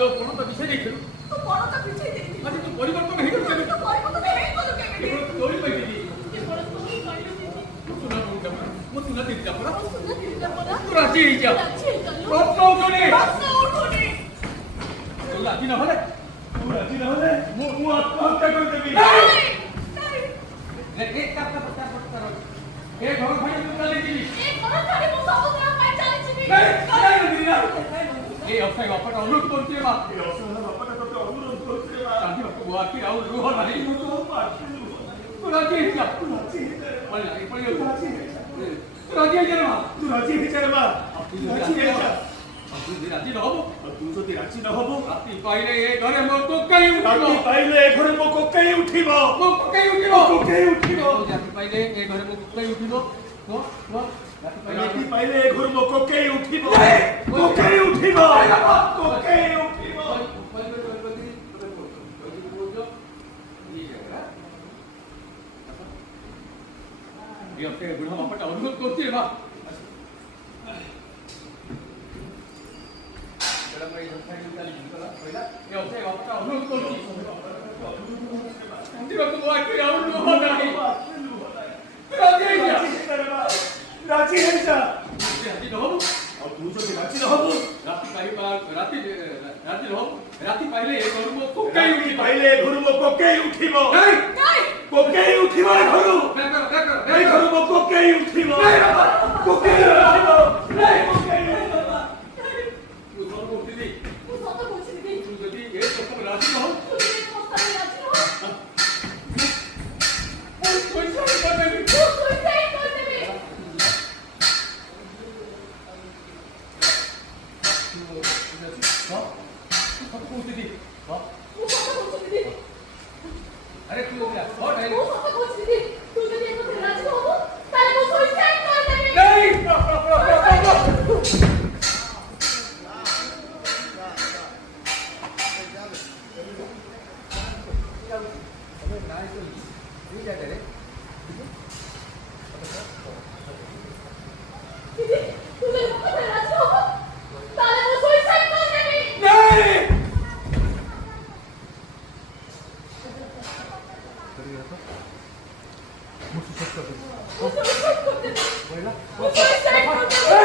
তো কোনটা বিষয় দেখে তো বড়টা পিছিয়ে দিই আজ তো পরিবর্তন হয়ে গেল তো পরিবর্তন হয়ে গেল কেন এগুলো তো দড়ি পাইতে দিই এবারে তুমি কইলে দিদি শোনা বউ যাবো মো শোনা দিতে যাবো না শুনে দিদি যাবো না তো রাজি হয়ে যাও রাজি হয়ে গেল প্রশ্ন উঠোনে প্রশ্ন উঠোনে রাজি না হলে তুই রাজি না হলে মু আত্মহত্যা করে দেবি এই কাপটা পড়তা পড়তা এই ঘর ভাই তুই চালি দিবি এই ঘর ছাড়ি মু সমুদ্র পাই চালিছি এই চালাই দিবি না এই অবস্থায় বাপাটা অনুরোধ করতে মা এই অবস্থায় বাপাটা তোকে অনুরোধ করতে মা শান্তি বাপু বুয়াকি আর রুহ নাই তো পাচ্ছি তুই রাজি হয়ে যা তুই রাজি হয়ে যা বল না এই পড়ে রাজি হয়ে যা তুই রাজি হয়ে যা মা তুই রাজি হয়ে যা মা তুই রাজি হয়ে যা তুই রাজি না হবো তুই যদি রাজি না হবো রাতি পাইলে এই ঘরে মো কোকাই উঠিব রাতি পাইলে এই ঘরে মো কোকাই উঠিব মো কোকাই উঠিব কোকাই উঠিব রাতি পাইলে এই ঘরে মো কোকাই উঠিব তো রাতি পাইলে এই ঘরে মো কোকাই উঠিব কোকাই উঠিব কোকাই উঠিব এই আপনি বুড়া বাপাটা অনুরোধ করতে মা অনুরোধ করছি রাজি হয়ে যা রাজি নহব ଆଉ ତୁ ଯଦି ରାଜି নহବୁ ରାତି ପାଇଲେ ଏ ଘରୁ ମୋ ପକେଇ ଉଠିବ ପାଇଲେ ଏ ଘରୁ ମୋ ପକେଇ ଉଠିବ ପକେଇ ଉଠିବ ଏ ଘରୁ ଏ ଘରୁ ମୋ ପକେଇ ଉଠିବ ପକେଇ ଉଠିବ ତୁ ସତ କହୁଛି ଦିଦି ମୁଁ ସତ କହୁଛି ଦିଦି ତୁ ଯଦି ଏ ସତ ରାଜି নহବୁ ତୁ ଯଦି ମସ୍ତାରେ ରାଜି ନହ ମୁଁ ସୁଇସାଇଡ୍ କରିଦେବି ତୁ ସୁଇସାଇଡ୍ କରିଦେବି ମୁଁ ସତ କହୁଛି ଦିଦି अरे तू क्या और है ମୁଁ ସତ କହୁଛି ଦିଦି ତୁ ଯଦି ଏ କଥା ରାଜି ନହବୁ ତାହେଲେ ମୁଁ ସୁଇସାଇଡ୍ କରିଦେବି नहीं দিদি তু যদি এ কথা রাজি নহବୁ তাহলে ମୁଁ সুইসাইড କରିଦେବି नहीं ମୁଁ ସୁଇସାଇଡ୍ କରିଦେବି ମୁଁ ସୁଇସାଇଡ୍ କରିଦେବି